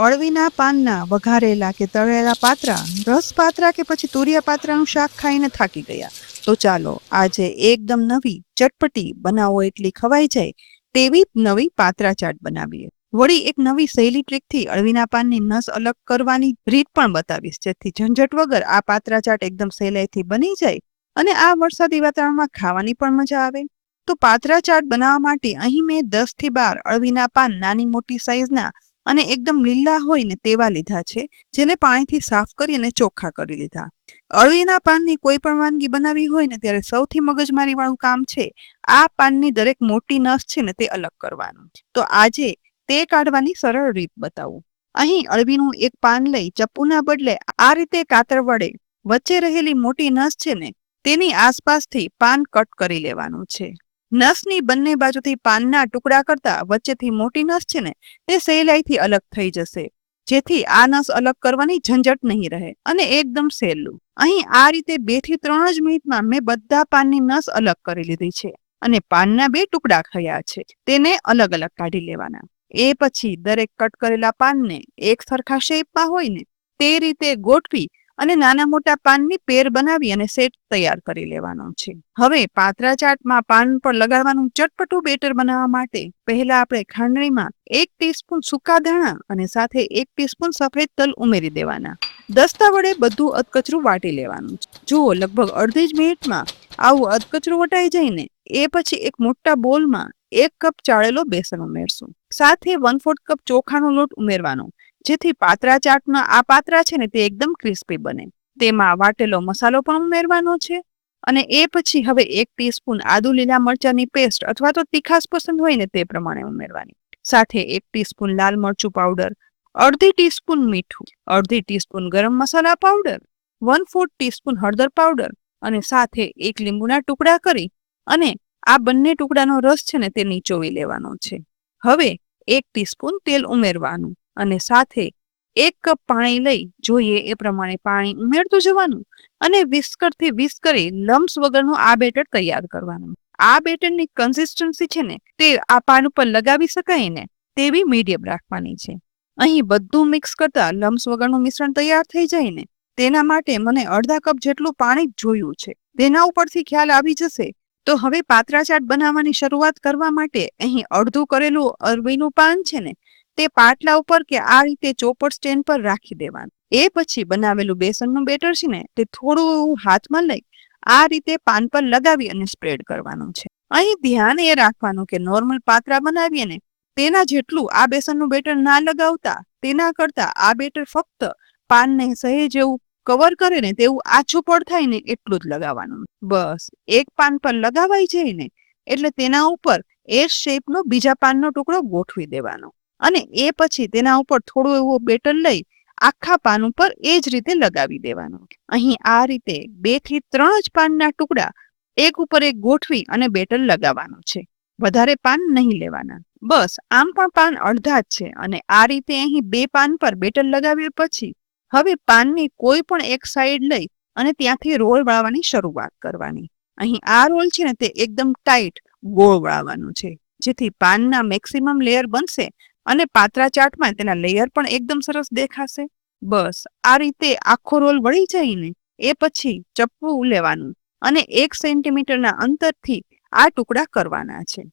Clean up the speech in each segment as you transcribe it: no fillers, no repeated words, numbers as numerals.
અળવીના પાનના વઘારેલા કે તળેલા પાત્રા, રસ પાત્રા કે પછી તુરિયા પાત્રાનું શાક ખાઈને થાકી ગયા. તો ચાલો આજે એકદમ નવી ચટપટી બનાવો એટલી ખવાઈ જાય તેવી નવી પાત્રા ચાટ બનાવીએ. વળી એક નવી શૈલી ટ્રીકથી અળવીના પાનની નસ અલગ કરવાની રીત પણ બતાવીશ, જેથી ઝંઝટ વગર આ પાત્રા ચાટ એકદમ સહેલાઈથી બની જાય અને આ વરસાદી વાતાવરણમાં ખાવાની પણ મજા આવે. તો પાત્રા ચાટ બનાવવા માટે અહીં મેં 10 થી 12 અળવીના પાન નાની મોટી સાઈઝના અને એકદમ લીલા હોય ને તેવા લીધા છે, જેને પાણીથી સાફ કરી અને ચોખ્ખા કરી લીધા. અળવીના પાનની કોઈ પણ વાનગી બનાવવી હોય ને ત્યારે સૌથી મગજમારી વાળું કામ છે આ પાનની દરેક મોટી નસ છે ને તે અલગ કરવાનું. તો આજે તે કાઢવાની સરળ રીત બતાવું. અહીં અળવીનું એક પાન લઈ ચપ્પુના બદલે આ રીતે કાતર વડે વચ્ચે રહેલી મોટી નસ છે ને તેની આસપાસથી પાન કટ કરી લેવાનું છે. નસની બંને બાજુથી પાનના ટુકડા કરતા વચ્ચેથી મોટી નસ છે ને તે સહેલાઈથી અલગ થઈ જશે, જેથી આ નસ અલગ કરવાની ઝંઝટ નહીં રહે અને એકદમ સહેલું. અહીં આ રીતે 2 થી 3 જ મિનિટમાં મેં બધા પાનની નસ અલગ કરી લીધી છે અને પાનના 2 ટુકડા થયા છે તેને અલગ અલગ કાઢી લેવાના. એ પછી દરેક કટ કરેલા પાનને એક સરખા શેપમાં હોય ને તે રીતે ગોઠવી અને નાના મોટા પાનની પેર બનાવી અને સેટ તૈયાર કરી લેવાનો છે. હવે પાત્રા ચાટમાં પાન પર લગાડવાનું ચટપટું બેટર બનાવવા માટે પહેલા આપણે ખાંડણીમાં 1 ટીસ્પૂન સૂકા ધાણા અને સાથે 1 ટીસ્પૂન સફેદ તલ ઉમેરી દેવાના. દસ્તા વડે બધું અધકચરું વાટી લેવાનું છે. જુઓ, લગભગ અડધી જ મિનિટમાં આવું અધકચરું વટાઈ જાય ને એ પછી એક મોટા બોલમાં 1 કપ ચાળેલો બેસન ઉમેરશું. સાથે 1/4 કપ ચોખાનો લોટ ઉમેરવાનો, જેથી પાત્રા ચાટના આ પાત્રા છે ને તે એકદમ ક્રિસ્પી બને. તેમાં વાટેલો મસાલો પણ ઉમેરવાનો છે અને એ પછી હવે 1 ટીસ્પૂન આદુ લીલા મરચાની પેસ્ટ અથવા તો તીખાશ પસંદ હોય ને તે પ્રમાણે ઉમેરવાની. સાથે 1 ટીસ્પૂન લાલ મરચું પાવડર, અડધી ટીસ્પૂન મીઠું, અડધી ટીસ્પૂન ગરમ મસાલા પાવડર, 1/4 ટીસ્પૂન હળદર પાવડર અને સાથે 1 લીંબુના ટુકડા કરી અને આ બંને ટુકડાનો રસ છે ને તે નીચોવી લેવાનો છે. હવે 1 ટીસ્પૂન તેલ ઉમેરવાનું અને સાથે 1 કપ પાણી લઈ જોઈએ એ પ્રમાણે પાણી ઉમેરતું જવાનું અને વિસ્કરથી વિસ્ક કરી લમ્સ વગરનું આ બેટર તૈયાર કરવાનું. આ બેટરની કન્સિસ્ટન્સી છે ને તે આ પાન ઉપર લગાવી શકાય ને તેવી મીડિયમ રાખવાની છે. અહીં બધું મિક્સ કરતા લમ્સ વગરનું મિશ્રણ તૈયાર થઈ જાય ને તેના માટે મને અડધા કપ જેટલું પાણી જ જોયું છે. તેના ઉપરથી ખ્યાલ આવી જશે તો હવે પાત્રા ચાટ બનાવવાની શરૂઆત કરવા માટે અહીં અડધું કરેલું અળવીનું પાન છે ને તે પાટલા ઉપર કે આ રીતે ચોપડ સ્ટેન્ડ પર રાખી દેવાનું. એ પછી બનાવેલું બેસનનું બેટર છે ને તે થોડું હાથમાં લઈ આ રીતે પાન પર લગાવી અને સ્પ્રેડ કરવાનું છે. અહીં ધ્યાન એ રાખવાનું કે નોર્મલ પાત્રા બનાવીએ ને તેના જેટલું આ બેસનનું બેટર ના લગાવતા તેના કરતા આ બેટર ફક્ત પાનને સહેજ એવું કવર કરે ને તેવું આછું પડ થાય ને એટલું જ લગાવવાનું. બસ એક પાન પર લગાવાઈ જાય ને એટલે તેના ઉપર એ શેપનો બીજા પાનનો ટુકડો ગોઠવી દેવાનો અને એ પછી તેના ઉપર થોડું એવું બેટર લઈ આખા પાન ઉપર એ જ રીતે લગાવી દેવાનું. અહીં આ રીતે 2 થી 3 જ પાનના ટુકડા એક ઉપર એક ગોઠવી અને બેટર લગાવવાનું છે. વધારે પાન નહીં લેવાના. બસ આમ પણ પાન અડધા જ છે અને આ રીતે અહીં 2 પાન પર બેટર લગાવ્યા પછી હવે પાનની કોઈ પણ એક સાઈડ લઈ અને ત્યાંથી રોલ વાળવાની શરૂઆત કરવાની. અહીં આ રોલ છે ને તે એકદમ ટાઈટ ગોળ વાળવાનું છે, જેથી પાનના મેક્સિમમ લેયર બનશે અને પાત્રા ચાટમાં તેના લેયર પણ એકદમ સરસ દેખાશે. બસ આ રીતે આખો રોલ વળી જાય ને એ પછી ચપ્પુ લેવાનું અને 1 સેન્ટીમીટરના અંતરથી આ ટુકડા કરવાના છે.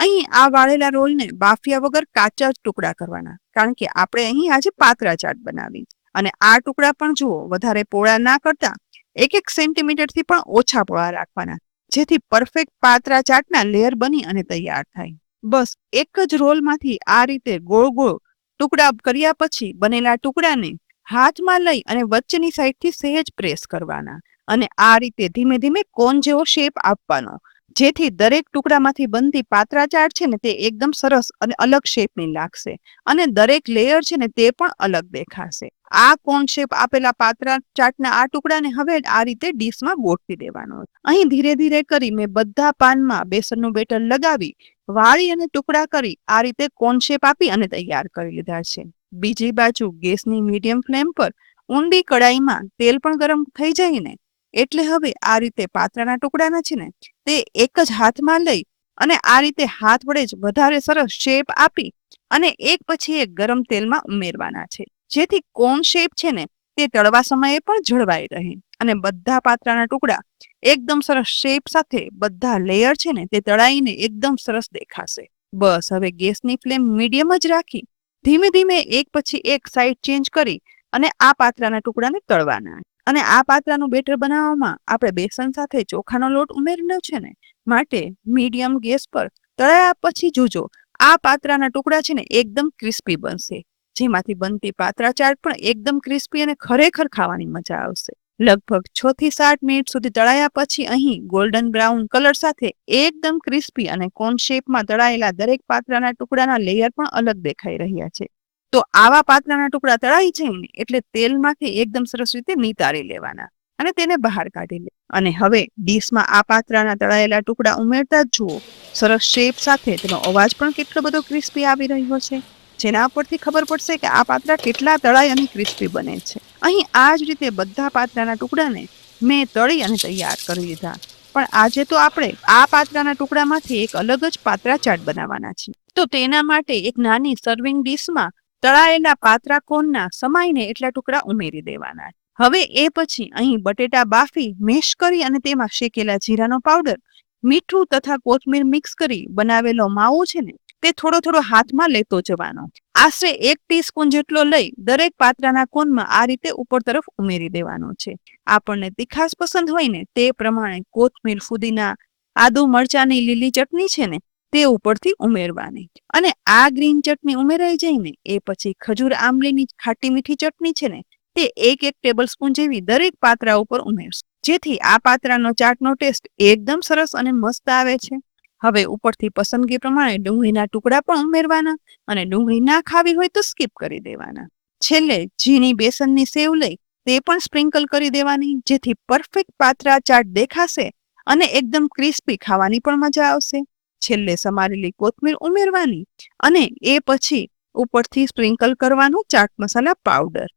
અહીં આ વાળેલા રોલને બાફ્યા વગર કાચા જ ટુકડા કરવાના, કારણ કે આપણે અહીં આજે પાત્રા ચાટ બનાવી. અને આ ટુકડા પણ જુઓ, વધારે પોળા ના કરતા 1 સેન્ટીમીટરથી પણ ઓછા પોળા રાખવાના, જેથી પરફેક્ટ પાત્રા ચાટના લેયર બની અને તૈયાર થાય. બસ એક જ રોલમાંથી આ રીતે ગોળ ગોળ ટુકડા કર્યા પછી બનેલા ટુકડાને હાથમાં લઈ અને વચ્ચેની સાઈડથી સહેજ પ્રેસ કરવાના અને આ રીતે ધીમે ધીમે કોન જેવો શેપ આપવાનો, જેથી દરેક ટુકડામાંથી બનતી પાત્રા ચાટ છે ને તે એકદમ સરસ અને અલગ શેપની લાગશે અને દરેક લેયર છે ને તે પણ અલગ દેખાશે. આ કોન શેપ આપેલા પાત્રા ચાટના આ ટુકડાને હવે આ રીતે ડીશમાં ગોઠવી દેવાનો. અહીં ધીરે ધીરે કરી મેં બધા પાનમાં બેસનનું બેટર લગાવી વાળી અને ટુકડા કરી આ રીતે કોન શેપ આપી અને તૈયાર કરી લીધા છે. બીજી બાજુ ગેસની મીડિયમ ફ્લેમ પર ઊંડી કડાઈમાં તેલ પણ ગરમ થઈ જાય ને એટલે હવે આ રીતે પાત્રાના ટુકડાના છે ને તે એક જ હાથમાં લઈ અને આ રીતે હાથ વડે જ વધારે સરસ શેપ આપી અને એક પછી એક ગરમ તેલમાં ઉમેરવાના છે, જેથી કોણ શેપ છે ને તે તળવા સમયે પણ જળવાઈ રહે અને બધા પાત્રાના ટુકડા એકદમ સરસ શેપ સાથે બધા લેયર છે ને તે તળાઈને એકદમ સરસ દેખાશે. બસ હવે ગેસની ફ્લેમ મીડિયમ જ રાખી ધીમે ધીમે એક પછી એક સાઈડ ચેન્જ કરી અને આ પાત્રાના ટુકડાને તળવાના. અને આ પાત્રાનું બેટર બનાવવામાં આપણે બેસન સાથે ચોખાનો લોટ ઉમેરેલો છે ને, માટે મીડિયમ ગેસ પર તળાયા પછી જોજો આ પાત્રાના ટુકડા છે ને એકદમ ક્રિસ્પી બનશે, જેમાંથી બનતી પાત્રા ચાટ પણ એકદમ ક્રિસ્પી અને ખરેખર ખાવાની મજા આવશે. લગભગ 6 થી 7 મિનિટ સુધી તળાયા પછી અહીં ગોલ્ડન બ્રાઉન કલર સાથે એકદમ ક્રિસ્પી અને કોન શેપમાં તળાયેલા દરેક પાત્રાના ટુકડાના લેયર પણ અલગ દેખાઈ રહ્યા છે. તો આવા પાત્રાના ટુકડા તળાઈ જાય ને એટલે તેલમાંથી એકદમ સરસ રીતે નિતારી લેવાના અને તેને બહાર કાઢી લે. અને હવે ડીશમાં આ પાત્રાના તળાયેલા ટુકડા ઉમેરતા જ જુઓ સરસ શેપ સાથે તેનો અવાજ પણ કેટલો બધો ક્રિસ્પી આવી રહ્યો છે, જેના પરથી ખબર પડશે કે આ પાત્રા કેટલા તળાઈ અને ક્રિસ્પી બને છે. અહીં આ જ રીતે બધા પાત્રાના ટુકડાને મેં તળી અને તૈયાર કરી લીધા. પણ આજે તો આપણે આ પાત્રાના ટુકડામાંથી એક અલગ જ પાત્રા ચાટ બનાવવાના છીએ. તો તેના માટે એક નાની સર્વિંગ ડીશમાં તળાયેલા પાત્રા કોનના સમાઈને એટલા ટુકડા ઉમેરી દેવાના. હવે એ પછી અહીં બટેટા બાફી મેશ કરી અને તેમાં શેકેલા જીરાનો પાવડર, મીઠું તથા કોથમીર મિક્સ કરી બનાવેલો માવો છે ને તે થોડો થોડો હાથમાં લેતો જવાનો. આશરે 1 ટીસ્પૂન જેટલો લઈ દરેક પાત્રાના કોનમાં આ રીતે ઉપર તરફ ઉમેરી દેવાનો છે. આપણને તીખાશ પસંદ હોય ને તે પ્રમાણે કોથમીર, ફુદીના, આદુ મરચાની લીલી ચટણી છે ને તે ઉપરથી ઉમેરવાની. અને આ ગ્રીન ચટણી ઉમેરાઈ જાય ને એ પછી ખજૂર આંબલીની ખાટી મીઠી ચટણી છે ને તે 1 ટેબલ સ્પૂન જેવી દરેક પાત્રા ઉપર ઉમેરશું, જેથી આ પાત્રાનો ચાટનો ટેસ્ટ એકદમ સરસ અને મસ્ત આવે છે. હવે ઉપરથી પસંદગી પ્રમાણે ડુંગળીના ટુકડા પણ ઉમેરવાના અને ડુંગળી ના ખાવી હોય તો સ્કીપ કરી દેવાના. છેલ્લે ઝીણી બેસનની સેવ લઈ તે પણ સ્પ્રિંકલ કરી દેવાની, જેથી પરફેક્ટ પાત્રા ચાટ દેખાશે અને એકદમ ક્રિસ્પી ખાવાની પણ મજા આવશે. છેલ્લે સમારેલી કોથમીર ઉમેરવાની અને એ પછી ઉપરથી સ્પ્રિંકલ કરવાનું ચાટ મસાલા પાવડર.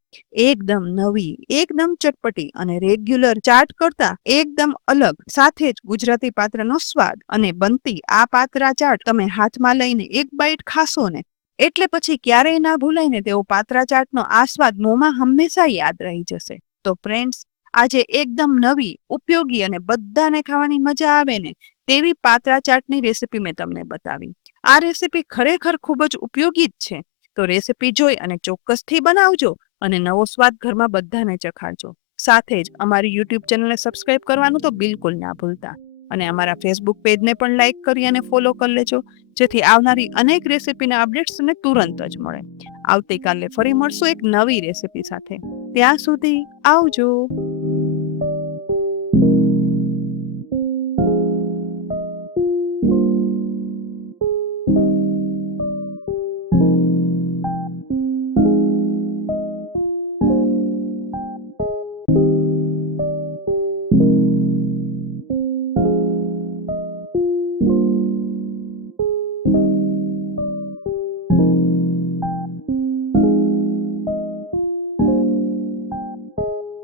એકદમ નવી, એકદમ ચટપટી અને રેગ્યુલર ચાટ કરતા એકદમ અલગ, સાથે જ ગુજરાતી પાત્રાનો સ્વાદ અને બનતી આ પાત્રા ચાટ તમે હાથમાં લઈને એક બાઈટ ખાશો ને એટલે પછી ક્યારેય ના ભૂલાય ને તેવો પાત્રા ચાટનો આ સ્વાદ મોંમાં હંમેશા યાદ રહી જશે. તો ફ્રેન્ડ્સ, આજે એકદમ નવી, ઉપયોગી અને બધાને ખાવાની મજા આવે ને તેવી પાત્રા ચાટની રેસીપી મેં તમને બતાવી. આ રેસીપી ખરેખર ખૂબ જ ઉપયોગી જ છે. તો રેસીપી જોઈ અને ચોક્કસથી બનાવજો અને નવો સ્વાદ ઘરમાં બધાને ચખાડજો. સાથે જ અમારી યુટ્યુબ ચેનલને સબસ્ક્રાઇબ કરવાનું તો બિલકુલ ના ભૂલતા અને અમારા ફેસબુક પેજને પણ લાઇક કરી અને ફોલો કરી લેજો, જેથી આવનારી અનેક રેસીપીના અપડેટ્સ તમને તુરંત જ મળે. આવતીકાલે ફરી મળશું એક નવી રેસીપી સાથે. ત્યાં સુધી આવજો.